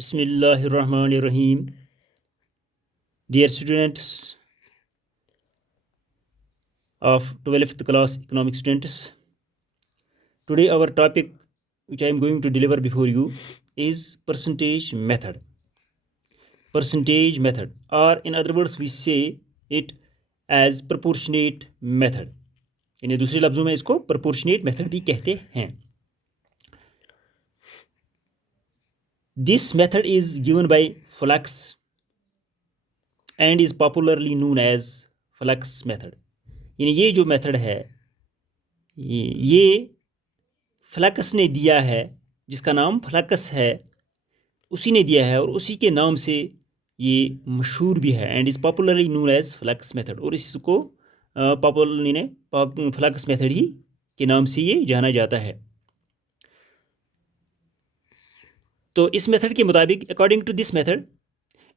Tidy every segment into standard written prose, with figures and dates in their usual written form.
Bismillahirrahmanirrahim. Dear students of 12th class economic students, today our topic which I am going to deliver before you is percentage method. Percentage method, or in other words we say it as proportionate method. यानी दूसरे लफ्जों में इसको proportionate method भी कहते हैं. This method is given by Flux and is popularly known as Flux method. यानी ये जो मेथड है ये फ्लक्स ने दिया है, जिसका नाम फ्लक्स है उसी ने दिया है और उसी के नाम से ये मशहूर भी है. And is popularly known as flux method, और इसको पॉपुलरली ने फ्लक्स मेथड ही के नाम से ये जाना जाता है. तो इस मेथड के मुताबिक, according to this method,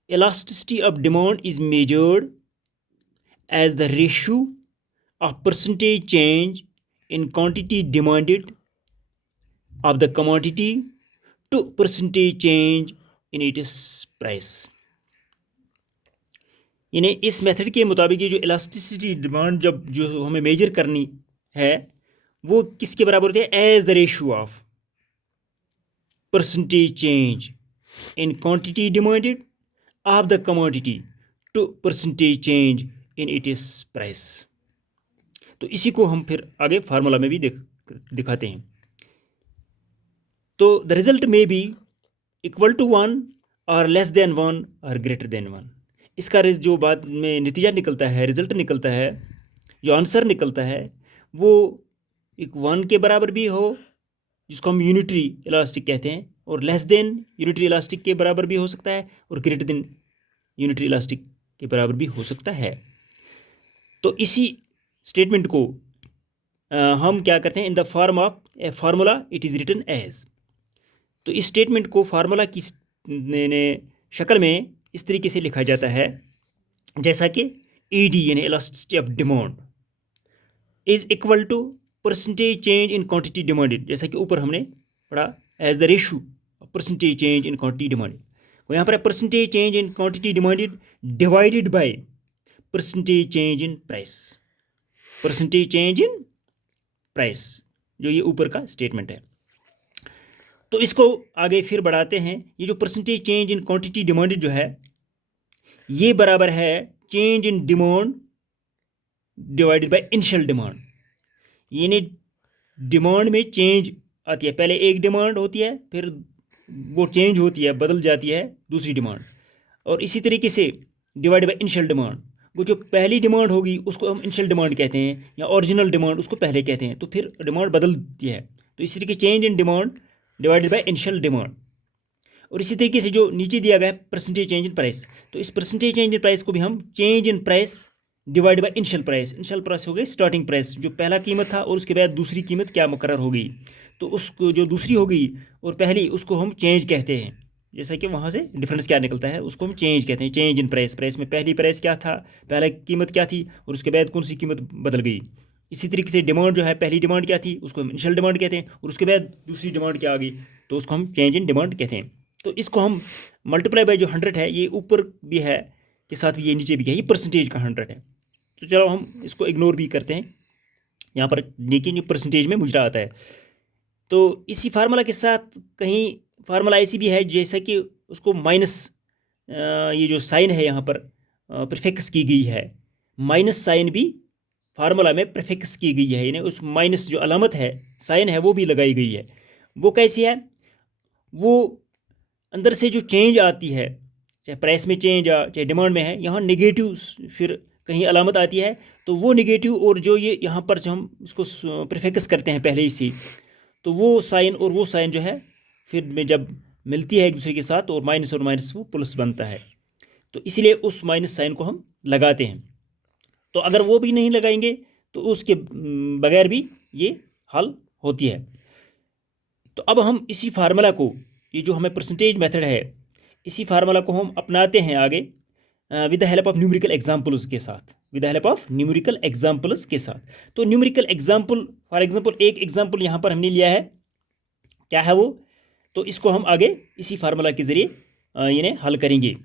elasticity of demand is measured as the ratio of percentage change in quantity demanded of the commodity to percentage change in its price. यानी इस मेथड के मुताबिक ये जो इलास्टिसिटी डिमांड जब जो हमें मेजर करनी है वो किसके बराबर होती है? As the ratio of percentage change in quantity demanded of the commodity to percentage change in its price. तो इसी को हम फिर आगे फार्मूला में भी दिखाते हैं. तो द रिजल्ट में बी इक्वल टू 1 और लेस देन 1 और ग्रेटर देन 1. इसका जो बाद में नतीजा निकलता है, रिजल्ट निकलता है, जो आंसर निकलता है वो एक 1 के बराबर भी हो, जिसको हम यूनिटरी इलास्टिक कहते हैं, और लेस देन यूनिटरी इलास्टिक के बराबर भी हो सकता है, और ग्रेटर देन यूनिटरी इलास्टिक के बराबर भी हो सकता है. तो इसी स्टेटमेंट को हम क्या करते हैं, in the form of a formula it is written as. तो इस स्टेटमेंट को फार्मूला की शक्ल में इस तरीके से लिखा जाता है जैसा कि ईडी यानी elasticity of demand is equal to percentage change in quantity demanded, जैसा कि ऊपर हमने पढ़ा, as the ratio of percentage change in quantity demanded. वो यहाँ पर percentage change in quantity demanded divided by percentage change in price. Percentage change in price जो ये ऊपर का स्टेटमेंट है. तो इसको आगे फिर बढ़ाते हैं. ये जो percentage change in quantity demanded जो है ये बराबर है change in demand divided by initial demand. यानी डिमांड में चेंज आती है, पहले एक डिमांड होती है, फिर वो चेंज होती है, बदल जाती है दूसरी डिमांड, और इसी तरीके से डिवाइड बाय इनिशियल डिमांड. वो जो पहली डिमांड होगी उसको हम इनिशियल डिमांड कहते हैं, या ओरिजिनल डिमांड उसको पहले कहते हैं, तो फिर डिमांड बदलती है. तो इसी तरीके change in demand divided by initial demand. और इसी तरीके से जो नीचे दिया गया है परसेंटेज चेंज इन प्राइस, तो इस परसेंटेज चेंज इन प्राइस को भी हम change in price divide by initial price. Initial price हो गई स्टार्टिंग प्राइस, जो पहला कीमत था, और उसके बाद दूसरी कीमत क्या मुकर्रर हो गई, तो उसको जो दूसरी हो गई और पहली उसको हम चेंज कहते हैं. जैसा कि वहाँ से डिफरेंस क्या निकलता है उसको हम चेंज कहते हैं. चेंज इन प्राइस, प्राइस में पहली प्राइस क्या था, पहला कीमत क्या थी, और उसके बाद कौन सी कीमत बदल गई. इसी तरीके से डिमांड जो है, पहली डिमांड क्या थी उसको हम इनिशियल डिमांड कहते हैं, और उसके बाद दूसरी डिमांड क्या आ गई तो उसको हम चेंज इन डिमांड कहते हैं. तो इसको हम मल्टीप्लाई बाय जो 100 है, ये ऊपर भी है के साथ भी ये नीचे भी है, ये परसेंटेज का 100 है. तो चलो हम इसको इग्नोर भी करते हैं यहाँ पर, लेकिन ये परसेंटेज में मुजरा आता है. तो इसी फार्मूला के साथ कहीं फार्मूला ऐसी भी है जैसा कि उसको माइनस, ये जो साइन है यहाँ पर प्रीफिक्स की गई है, माइनस साइन भी फार्मूला में प्रीफिक्स की गई है, यानी उस माइनस जो अलामत है, साइन है, वो भी लगाई गई है. वो कैसी है, वो अंदर से जो चेंज आती है, चाहे प्राइस में चेंज आ चाहे डिमांड में है, यहाँ नेगेटिव फिर कहीं अलामत आती है, तो वो नेगेटिव और जो ये यहाँ पर जो हम इसको प्रीफिक्स करते हैं पहले ही से, तो वो साइन और वो साइन जो है फिर में जब मिलती है एक दूसरे के साथ, और माइनस वो प्लस बनता है, तो इसीलिए उस माइनस साइन को हम लगाते हैं. तो अगर वो भी नहीं लगाएंगे तो उसके बगैर भी ये हल होती है. तो अब हम इसी फार्मूला को, ये जो हमें परसेंटेज मेथड है, इसी फार्मूला को हम अपनाते हैं आगे with the help of numerical examples के साथ, with the help of numerical examples के साथ. तो न्यूमेरिकल एग्जाम्पल, फॉर एग्जाम्पल एक एग्जाम्पल यहाँ पर हमने लिया है, क्या है वो, तो इसको हम आगे इसी फार्मूला के ज़रिए यानी हल करेंगे।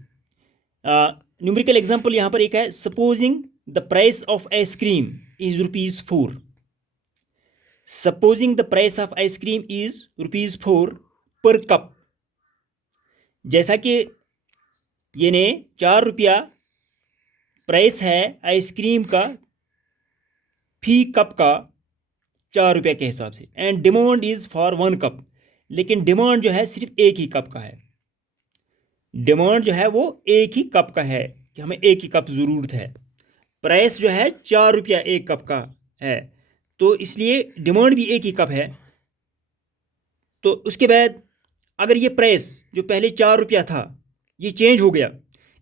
न्यूमेरिकल एग्जांपल यहाँ पर एक है, supposing the price of ice cream is ₹4। Supposing the price of ice cream is ₹4 पर कप। जैसा कि यानी ₹4 प्राइस है आइसक्रीम का फी कप का ₹4 के हिसाब से, and demand is for 1 cup. लेकिन डिमांड जो है सिर्फ एक ही कप का है। डिमांड जो है वो एक ही कप का है कि हमें एक ही कप ज़रूरत है। प्राइस जो है ₹4 एक कप का है, तो इसलिए डिमांड भी एक ही कप है। तो उसके बाद अगर ये प्राइस जो पहले ₹4 था ये चेंज हो गया,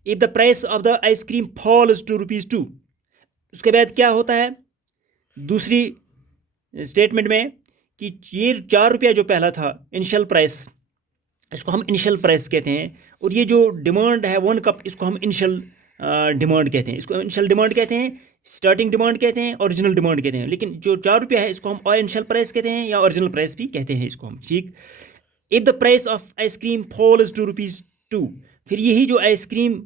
if the price of the ice cream falls to ₹2, उसके बाद क्या होता है दूसरी स्टेटमेंट में कि ये ₹4 जो पहला था इनिशियल प्राइस, इसको हम इनिशियल प्राइस कहते हैं, और ये जो डिमांड है 1 कप, इसको हम इनिशियल डिमांड कहते हैं। इसको इनिशियल डिमांड कहते हैं, स्टार्टिंग डिमांड कहते हैं, ओरिजिनल डिमांड कहते हैं। लेकिन जो ₹4 है इसको हम इनिशियल प्राइस कहते हैं या ओरिजिनल प्राइस भी कहते हैं इसको हम, ठीक। If the price of ice cream falls to ₹2, फिर यही जो आइसक्रीम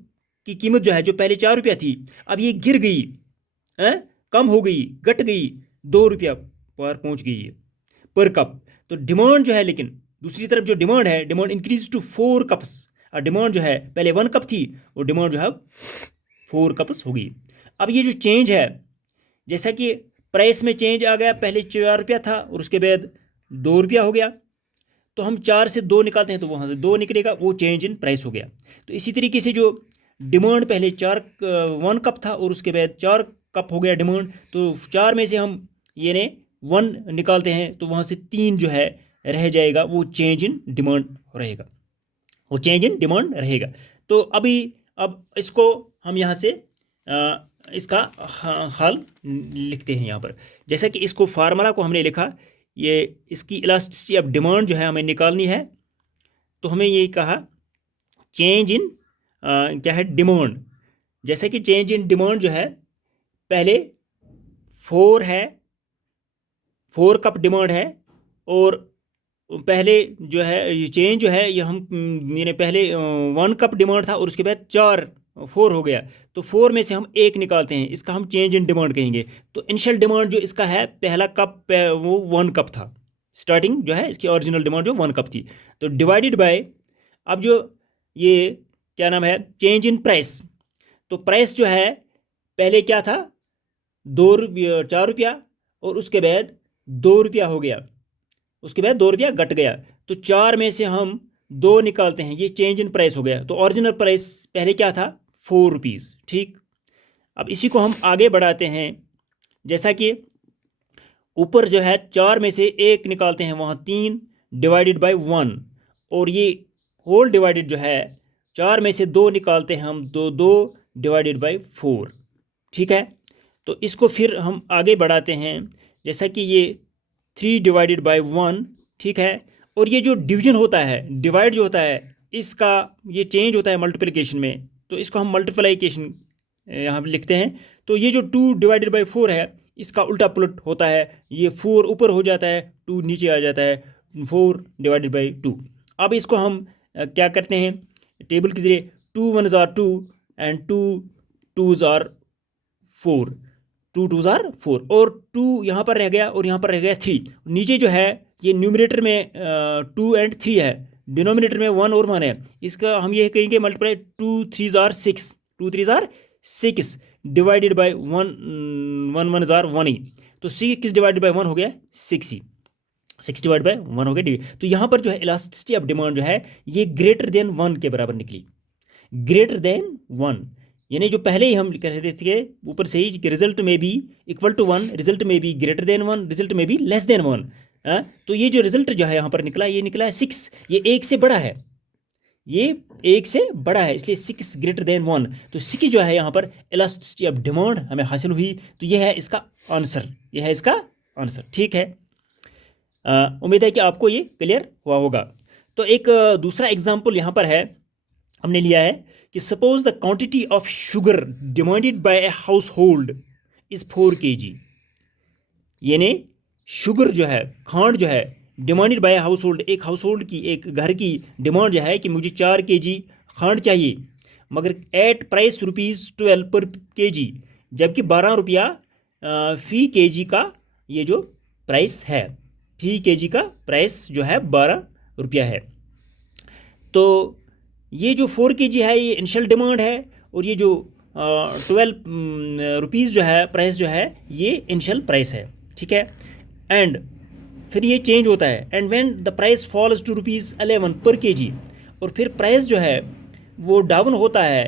की कीमत जो है जो पहले ₹4 थी अब ये गिर गई, कम हो गई, घट गई, ₹2 पर पहुंच गई है पर कप। तो डिमांड जो है, लेकिन दूसरी तरफ जो डिमांड है, डिमांड इंक्रीज टू 4 कप्स। और डिमांड जो है पहले 1 कप थी और डिमांड जो है 4 कप्स हो गई। अब ये जो चेंज है, जैसा कि प्राइस में चेंज आ गया, पहले ₹4 था और उसके बाद ₹2 हो गया, तो हम 4 से 2 निकालते हैं तो वहाँ से 2 निकलेगा, वो चेंज इन प्राइस हो गया। तो इसी तरीके से जो डिमांड पहले 1 कप था और उसके बाद 4 कप हो गया डिमांड, तो 4 में से हम यानी 1 निकालते हैं तो वहाँ से 3 जो है रह जाएगा, वो चेंज इन डिमांड रहेगा, वो चेंज इन डिमांड रहेगा। तो अब इसको हम यहाँ से इसका हल लिखते हैं यहाँ पर। जैसा कि इसको फार्मूला को हमने लिखा, ये इसकी इलास्टिसिटी ऑफ डिमांड जो है हमें निकालनी है, तो हमें ये कहा चेंज इन क्या है डिमांड। जैसा कि चेंज इन डिमांड जो है पहले 4 है, 4 कप डिमांड है, और पहले जो है ये चेंज जो है ये हम मेरे पहले 1 कप डिमांड था और उसके बाद 4 हो गया, तो 4 में से हम 1 निकालते हैं, इसका हम चेंज इन डिमांड कहेंगे। तो इनिशियल डिमांड जो इसका है पहला कप वो 1 कप था, स्टार्टिंग जो है इसकी ओरिजिनल डिमांड जो 1 कप थी, तो डिवाइडेड बाय अब जो ये क्या नाम है चेंज इन प्राइस। तो प्राइस जो है पहले क्या था ₹4 और उसके बाद ₹2 हो गया, उसके बाद ₹2 घट गया, तो 4 में से हम 2 निकालते हैं, ये चेंज इन प्राइस हो गया। तो ओरिजिनल प्राइस पहले क्या था ₹4, ठीक। अब इसी को हम आगे बढ़ाते हैं, जैसा कि ऊपर जो है 4 में से 1 निकालते हैं, वहाँ 3 डिवाइडेड बाय 1, और ये होल डिवाइडेड जो है 4 में से 2 निकालते हैं हम, 2 डिवाइडेड बाय 4, ठीक है। तो इसको फिर हम आगे बढ़ाते हैं, जैसा कि ये 3 डिवाइडेड बाय 1, ठीक है। और ये जो डिवीजन होता है, डिवाइड जो होता है, इसका ये चेंज होता है मल्टीप्लिकेशन में, तो इसको हम मल्टीप्लिकेशन यहाँ लिखते हैं। तो ये जो 2 डिवाइडेड बाय 4 है इसका उल्टा पुलट होता है, ये 4 ऊपर हो जाता है, 2 नीचे आ जाता है, 4 डिवाइडेड बाय 2। अब इसको हम क्या करते हैं टेबल के जरिए, 2 1s are 2 and 2 2s are 4, 2 2s are 4, और 2 यहाँ पर रह गया और यहाँ पर रह गया 3। नीचे जो है ये न्यूमरेटर में 2 एंड 3 है, डिनोमिनेटर में 1 और 1 है, इसका हम ये कहेंगे multiply 2 3s are 6, 2 3s are 6 divided by 1 1s are 1 ही, तो 6 डिवाइडेड बाय 1 हो गया 6 ही, 6 डिवाइड बाय 1 हो गया। तो यहाँ पर जो है इलास्टिसिटी ऑफ डिमांड जो है ये ग्रेटर देन 1 के बराबर निकली, ग्रेटर देन 1, यानी जो पहले ही हम कह रहे थे ऊपर से ही रिजल्ट में भी इक्वल टू 1, रिजल्ट में भी ग्रेटर देन 1, रिजल्ट में भी लेस देन 1। तो ये जो रिजल्ट जो है यहाँ पर निकला, ये निकला है 6, ये 1 से बड़ा है, ये 1 से बड़ा है, इसलिए 6 ग्रेटर देन 1। तो 6 जो है यहाँ पर इलास्टिसिटी ऑफ डिमांड हमें हासिल हुई, तो ये है इसका आंसर, ये है इसका आंसर, ठीक है। उम्मीद है कि आपको ये क्लियर हुआ होगा। तो एक दूसरा एग्जाम्पल यहाँ पर है, हमने लिया है कि suppose the quantity of sugar demanded by a house hold is 4 kg, यानी शुगर जो है, खांड जो है डिमांडेड बाय हाउस होल्ड, एक हाउस होल्ड की, एक घर की डिमांड जो है कि मुझे 4 kg खांड चाहिए, मगर एट प्राइस ₹12 पर kg, जबकि 12 रुपया फ़ी kg का ये जो प्राइस है, फ़ी kg का प्राइस जो है 12 रुपया है। तो ये जो 4 kg है ये इनिशियल डिमांड है, और ये जो 12 रुपीज़ जो है प्राइस जो है ये इनिशियल प्राइस है, ठीक है। एंड फिर ये चेंज होता है, and when the price falls to ₹11 per kg, और फिर प्राइस जो है वो डाउन होता है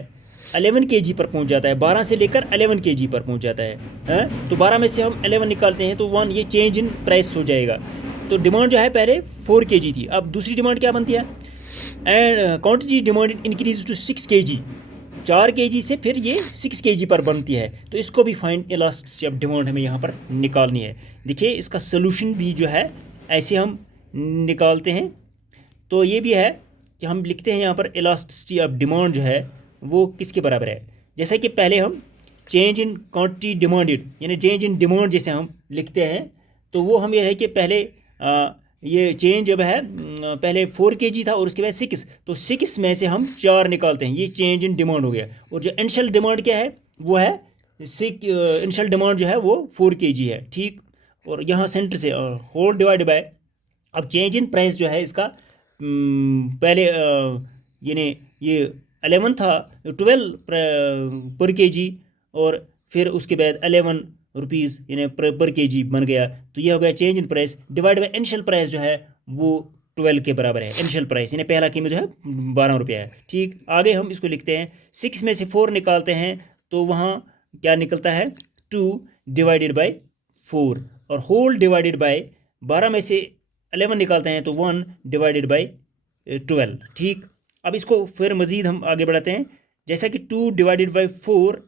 11 kg पर पहुंच जाता है, 12 से लेकर 11 kg पर पहुंच जाता है। तो 12 में से हम 11 निकालते हैं तो 1, ये चेंज इन प्राइस हो जाएगा। तो डिमांड जो है पहले 4 kg थी, अब दूसरी डिमांड क्या बनती है, and quantity demand increase to 6 kg, 4 kg से फिर ये 6 kg पर बनती है। तो इसको भी फाइंड इलास्टिसिटी ऑफ डिमांड हमें यहाँ पर निकालनी है। देखिए इसका सोल्यूशन भी जो है ऐसे हम निकालते हैं। तो ये भी है कि हम लिखते हैं यहाँ पर इलास्टिसिटी ऑफ डिमांड जो है वो किसके बराबर है। जैसे कि पहले हम चेंज इन क्वांटिटी डिमांडेड, यानी चेंज इन डिमांड जैसे हम लिखते हैं, तो वो हम ये है कि पहले ये चेंज जब है पहले 4 kg था और उसके बाद 6, तो 6 में से हम 4 निकालते हैं, ये चेंज इन डिमांड हो गया। और जो इनिशियल डिमांड क्या है वो है इनिशियल डिमांड जो है वो 4 kg है, ठीक। और यहाँ सेंटर से होल डिवाइड बाय, अब चेंज इन प्राइस जो है इसका पहले यानी ये 11 था, 12 पर kg, और फिर उसके बाद 11 रुपीज़ यानी पर kg बन गया। तो ये हो गया change in price divide by initial price जो है वो 12 के बराबर है। इनिशियल प्राइस यानी पहला कीमत जो है 12 रुपया है, ठीक। आगे हम इसको लिखते हैं, 6 में से 4 निकालते हैं तो वहाँ क्या निकलता है 2 डिवाइडेड बाई 4, और होल डिवाइडेड बाई 12 में से 11 निकालते हैं तो 1 डिवाइडेड बाई 12, ठीक। अब इसको फिर मज़ीद हम आगे बढ़ाते हैं, जैसा कि 2 डिवाइडेड बाई 4,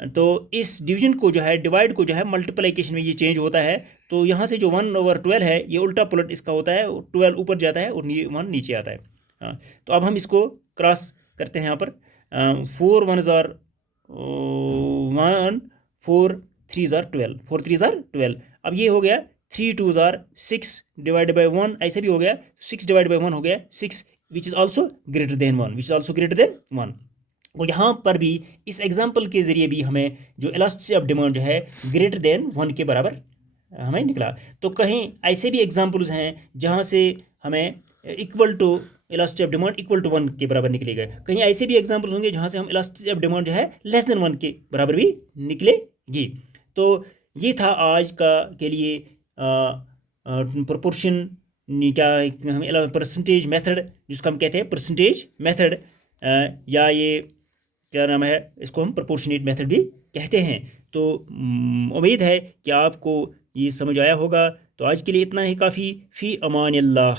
तो इस डिवीजन को जो है डिवाइड को जो है मल्टीप्लिकेशन में ये चेंज होता है। तो यहाँ से जो 1/12 है ये उल्टा पुलट इसका होता है, 12 ऊपर जाता है और 1 नीचे आता है। हाँ, तो अब हम इसको क्रॉस करते हैं यहाँ पर, 4 1 ज़ार 1, 4 3 ज़ार 12, 4 3 ज़ार 12। अब ये हो गया 3 2 ज़ार 6 डिवाइड बाई 1, ऐसे भी हो गया 6 डिवाइड बाई 1 हो गया 6, which is also greater than 1, which is also greater than 1। और यहाँ पर भी इस एग्जाम्पल के ज़रिए भी हमें जो इलास्टिसिटी ऑफ डिमांड जो है ग्रेटर देन 1 के बराबर हमें निकला। तो कहीं ऐसे भी एग्जाम्पल्स हैं जहाँ से हमें equal to elasticity of demand equal to 1 के बराबर निकलेगा, कहीं ऐसे भी एग्जाम्पल्स होंगे जहाँ से हम इलास्टिसिटी ऑफ डिमांड जो है लेस देन 1 के बराबर भी निकलेगी। तो ये था आज का के लिए प्रोपोर्शन क्या हम परसेंटेज मेथड, जिसको हम कहते हैं परसेंटेज मेथड, या ये क्या नाम है, इसको हम प्रोपोर्शनेट मेथड भी कहते हैं। तो उम्मीद है कि आपको ये समझ आया होगा। तो आज के लिए इतना ही काफ़ी। फ़ी अमान अल्लाह।